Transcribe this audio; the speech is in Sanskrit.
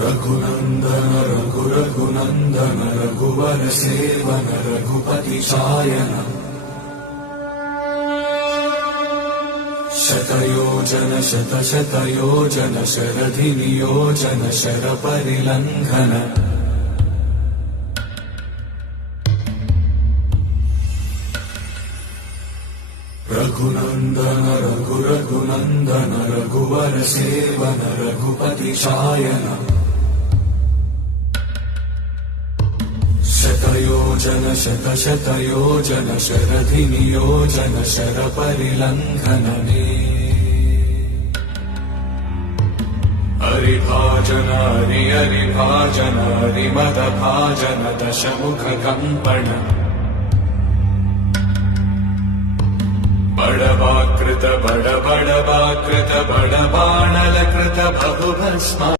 रघुनन्दन रघुनन्दन रघुवर सेवन रघुपति चायन शतयोजन शतशतयोजन शरधि नियोजन शरपरिलङ्घन रघुनन्दन रघुनन्दन रघुवर सेवन रघुपति चायन शतयोजन शतशतयोजन शरधि नियोजन शरपरिलङ्घनने हरिभाजन हरिभाजन हरिमदभाजन दशमुख कम्पण बड़वाकृत बड़बाणलकृत बहुभस्म